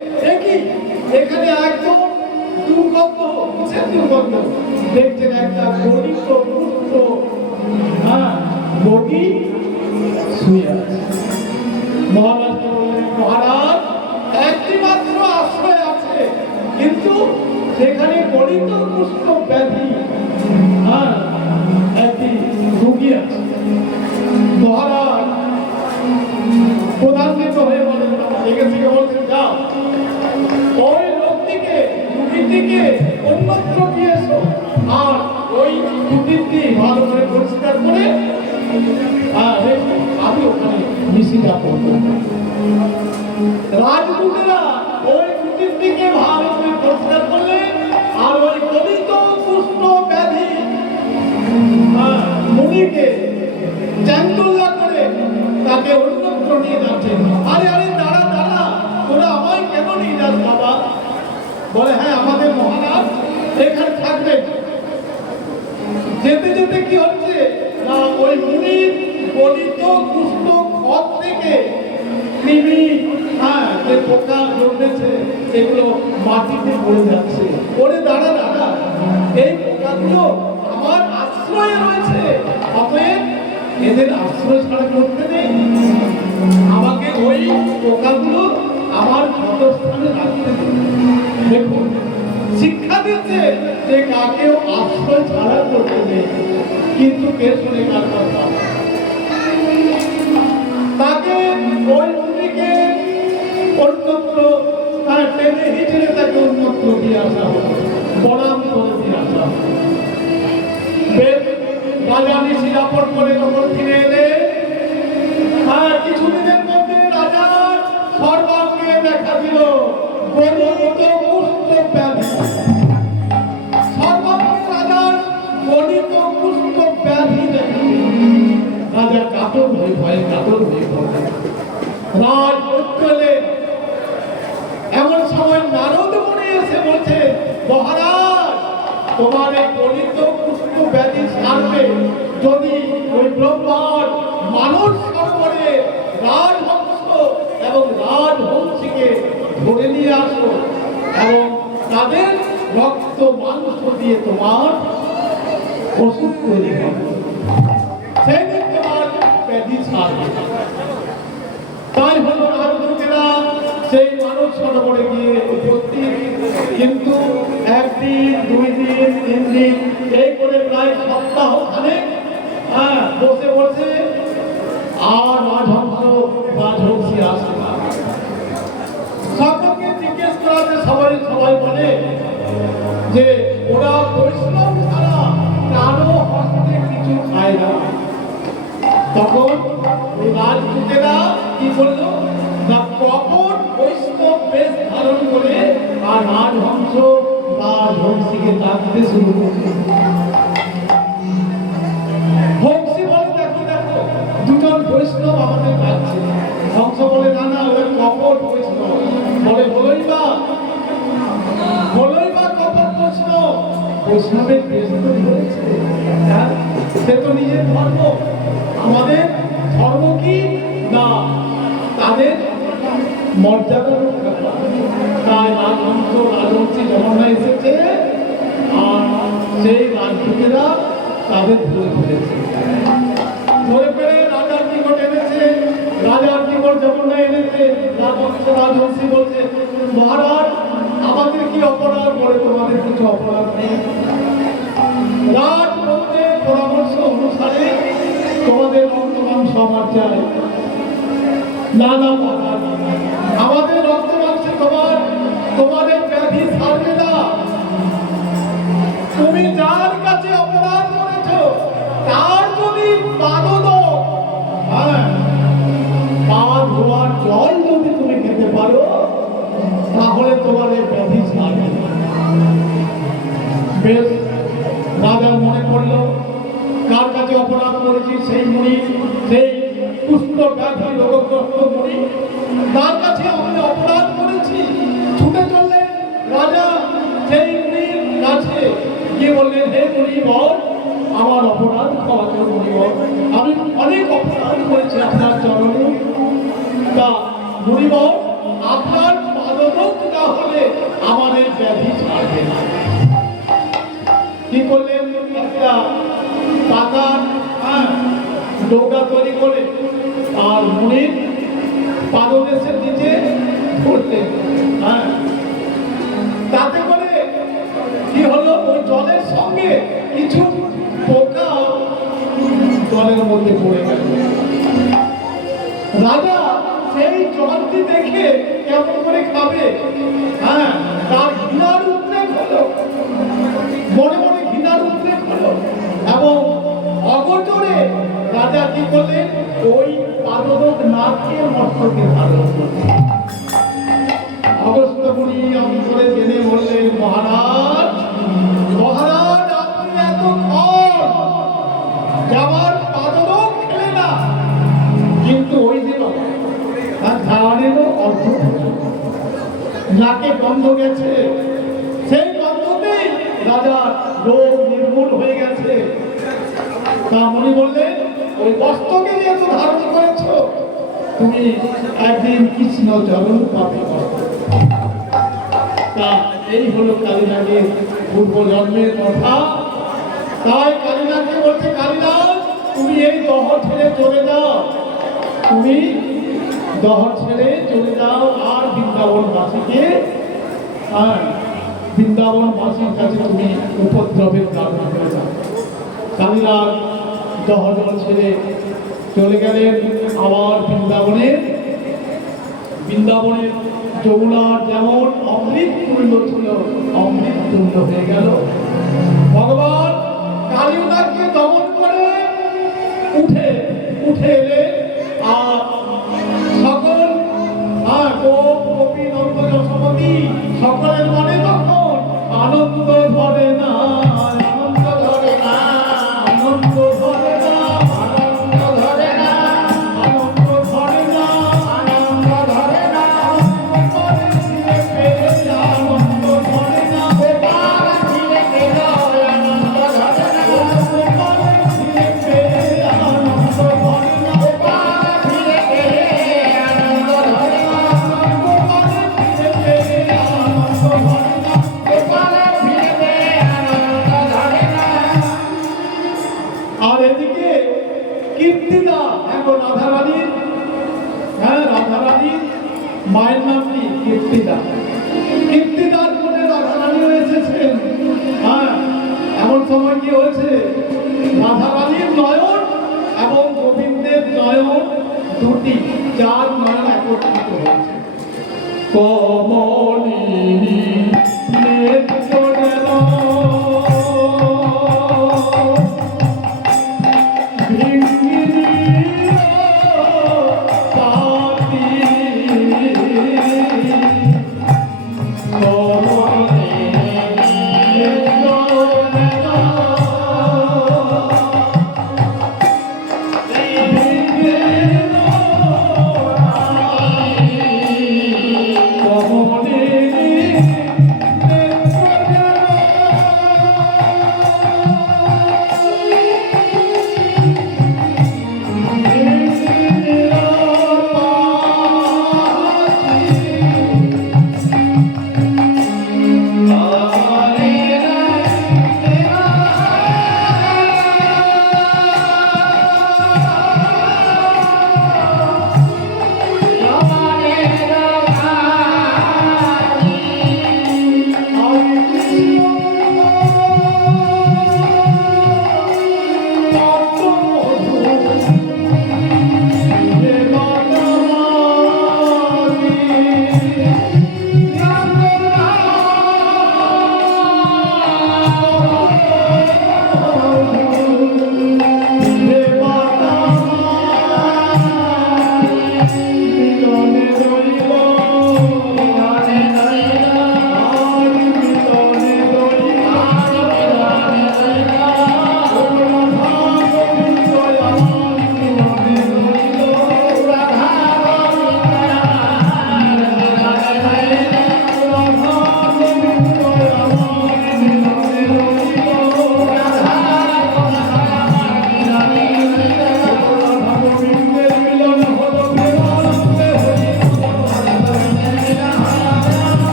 দেখি এখানে একদম দুর্গন্ধ দুর্গন্ধ দেখছেন একটা গরিব পুষ্ট রোগী শুয়ে আছে। মহারাজ বললেন, মহারাজ একটি মাত্র আশ্রয় আছে, কিন্তু সেখানে গরিব পুষ্ট ব্যাধি একটি রোগী আছে। মহারাজ প্রধানমন্ত্রী হয়ে বলেন, বলছেন যাও ওই লোকটিকে রুগীটিকে অন্যত্র দিয়ে এসো, আর ওই রুগীটি ভালো করে পরিষ্কার করে আমি ওখানে মিশিয়ে করবো। রাজদূতেরা ওই রুগীটিকে ভালো করে পরিষ্কার করলে, আর ওই গলিত পুষ্ট ব্যাধি মুনিকে চান্দুল্লা করে তাকে অন্যত্র নিয়ে যাচ্ছে। আরে আরে দাঁড়া দাঁড়া, তোরা আমায় কেন নিয়ে যাস বাবা? বলে, হ্যাঁ আমাদের মহারাজ এখানে থাকবে। যেতে যেতে কি হচ্ছে না, ওই মুনির গলিত কুষ্ঠ খত থেকে কৃমি যে পোকা জন্মেছে সেগুলো মাটিতে পড়ে যাচ্ছে। ওরে দাঁড়া দাঁড়া, এই পোকাগুলো আমার আশ্রয়ে রয়েছে, অতএব এদের আশ্রয় ছাড়া করতে নেই, আমাকে ওই পোকাগুলো আমার ক্ষতস্থানে রাখতে দেবে। দেখুন শিক্ষা দিচ্ছে যে কাকেও আশ্রয় ছাড়া করতে নেই, কিন্তু কে শুনে কার কথা? তাকে ওই মুনিকে অন্যত্র টেনে হিচড়ে তাকে অন্যত্র দিয়ে আসা হলো, বরাম করে দিয়ে আসা হলো। রাজা নিশি রাপট করে যখন ফিরে এলে, কিছুদিনের মধ্যে রাজার সর্বাঙ্গে দেখা দিল গলিত কুষ্ঠ ব্যাধি। সর্বাঙ্গে রাজার গলিত কুষ্ঠ ব্যাধি দেখা দিল। রাজা কাতর হয়ে ভয়ে কাতর হয়ে পড়লেন। রাজ উঠলেন। এমন সময় নারদ মুনি এসে বলছে, মহারাজ তোমার এই গলিত কুষ্ঠ ব্যাধি সারবে যদি ওই ব্রহ্মার মানব সরোবরে রাজহংস এবং রাজহংসীকে ধরে নিয়ে আসো, এবং তাদের রক্ত মাংস দিয়ে তোমার ওষুধ তৈরি হবে, সেই দিন তোমার ব্যাধি সারবে। তাই হলো রাজদূতেরা সেই মানব সরোবরে গিয়ে উপস্থিত, কিন্তু একদিন দুই দিন তিন দিন এই করে প্রায় সপ্তাহ খানেক বসে বসে আর রাজহংসী আসে না। সকলকে জিজ্ঞেস করাতে সবাই বলে যে ওরা বৈষ্ণব ছাড়া কারো হস্তে কিছু খায় না। তখন ওই রাজদূতেরা কি করলো না, কখন বৈষ্ণব বেশ ধারণ করে আর রাজহংসীকে ডাকতে শুরু করলো। হংসী বলে, দেখো দেখো দুজন বৈষ্ণব আমাদের ডাকছে। হংস বলে, না না ওরা কপট বৈষ্ণব। বলে, বলোই বা কপট বৈষ্ণব। বৈষ্ণবের বেশ তো ধরেছে, সে তো নিজের ধর্ম। আমাদের ধর্ম কি না তাদের মর্যাদা রক্ষা করা। তাই রাজহংসী যখন এসেছে, আর সেই রাজদূতেরা তাদের ধরে ফেলেছে। ধরে ফেলে রাজার নিকট এনেছে। রাজার নিকট যখন এনেছে, রাজহংসী বলছে, মহারাজ আমাদের কি অপরাধ? বলে, তোমাদের কিছু অপরাধ নেই। রাজপুত্রের পরামর্শ অনুসারে তোমাদের রক্ত মাংস আমার চাই। না না মহারাজ, আমাদের রক্ত মাংসে তোমাদের ব্যাধি সারবে না। তুমি যার কাছে অপরাধ করেছ তার যদি পা ধোয়ার জল যদি তুমি খেতে পারো, তাহলে তোমার এই ব্যাধি সারবে। বেশ, রাজার মনে পড়লো কার কাছে অপরাধ করেছি, সেই মুনি, সেই কুষ্ঠ ব্যাধি রোগগ্রস্ত মুনি, তার কাছে আমি অপরাধ করেছি। ছুটে চললেন রাজা সেই মুনির কাছে গিয়ে বললেন, হে মুনিবর, আমার অপরাধ ক্ষমা করুন মুনিবর, আমি অনেক অপরাধ করেছি আপনার চরণে। তা মুনিবর, আপনার পাদদক ব্যাধি ছাড়বে না। কি করলেন? একটা পাতার ডোকা তৈরি করে আর মুনির পাদদেশের নিচে পড়লেন। তাতে করে কি হলো? ওই জলের সঙ্গে কিছু পোকা জলের মধ্যে পড়ে গেল। রাজা সেই জলটি দেখে কেমন করে খাবে? তার ঘৃণার উদ্রেক হলো, মনে মনে ঘৃণার উদ্রেক হলো এবং অগোচরে রাজা কি করলেন? ওই পাদরোগ নাথকে মস্তকে ধারণ করলেন। অগস্ত্য মুনি অন্তরে জেনে বললেন, মহারাজ মহারাজ, আপনি এত আমার পাদরোগ খেলে না, কিন্তু ওই যে তার ধারণেরও অর্থ নাকে গন্ধ গেছে, সেই গন্ধতেই রাজার রোগ নির্মূল হয়ে গেছে। তা মুনি বললেন, ওই বস্ত্রকে যেহেতু ধারণ করেছ, তুমি একদিন কৃষ্ণ চরণ পাবে। তা এই হলো কালীনাগের পূর্ব জন্মের কথা। তাই কালীনাগকে বলছে, কালীনাগ তুমি এই দহ ছেড়ে চলে যাও, তুমি দহ ছেড়ে চলে যাও আর বৃন্দাবনবাসীকে বৃন্দাবনবাসীর কাছে তুমি উপদ্রবের কারণ করে যাও। কালীনাগ দহ জল ছেড়ে চলে গেলেন আবার বৃন্দাবনের যমুনার যেমন অমৃত তুল্য ছিল, অমৃত তুল্য হয়ে গেল। ভগবান কালীনাগকে দমন করে উঠে এলে আর সকল গোপী নন্দ যশোমতী সকলের মনে তখন আনন্দ ধরে না, আনন্দ ধরে না, আনন্দ ধরে না, আনন্দ ধরে না, আনন্দ ধরে না, আনন্দ ধরে না, আনন্দ ধরে না, গোপাল ফিরে পেল আনন্দ ধরে না, গোপাল ফিরে পেল আনন্দ ধরে না, গোপাল ফিরে পেল আনন্দ ধরে না, গোপাল ফিরে পেল আনন্দ ধরে না, গোপাল ফিরে পেল আনন্দ ধরে না। আর এদিকে কীর্তিদা, এখন রাধারানীর রাধারানীর মায়ের নাম কি? কীর্তিদা। কীর্তিদার কোলে রাধারানীও এসেছেন। এমন সময় কি হয়েছে? রাধারানীর নয়ন এবং গোবিন্দের নয়ন দুটি, চার নয়ন একত্রিত হয়েছে। কমলিনী নেত্র যেন কমলিনী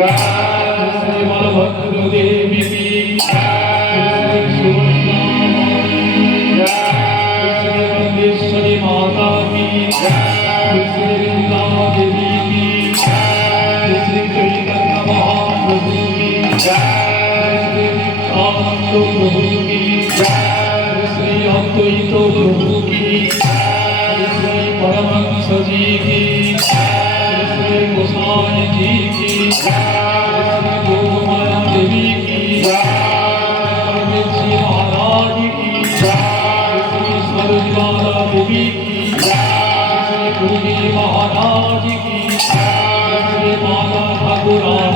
श्री बलभद्र देवी की श्री सुभद्रा श्री बंदेश्वरी माता की श्री गंगा देवी की श्री चैतन्य महाप्रभु की श्री नित्यानंद प्रभु की श्री अद्वैत प्रभु की श्री परमहंस जी की श्री गोसाई जी की श्री जोगमाया देवी की श्री महाराज की श्री स्वरूपाला देवी की श्री गुरुजी महाराज की श्री माता ठाकुरानी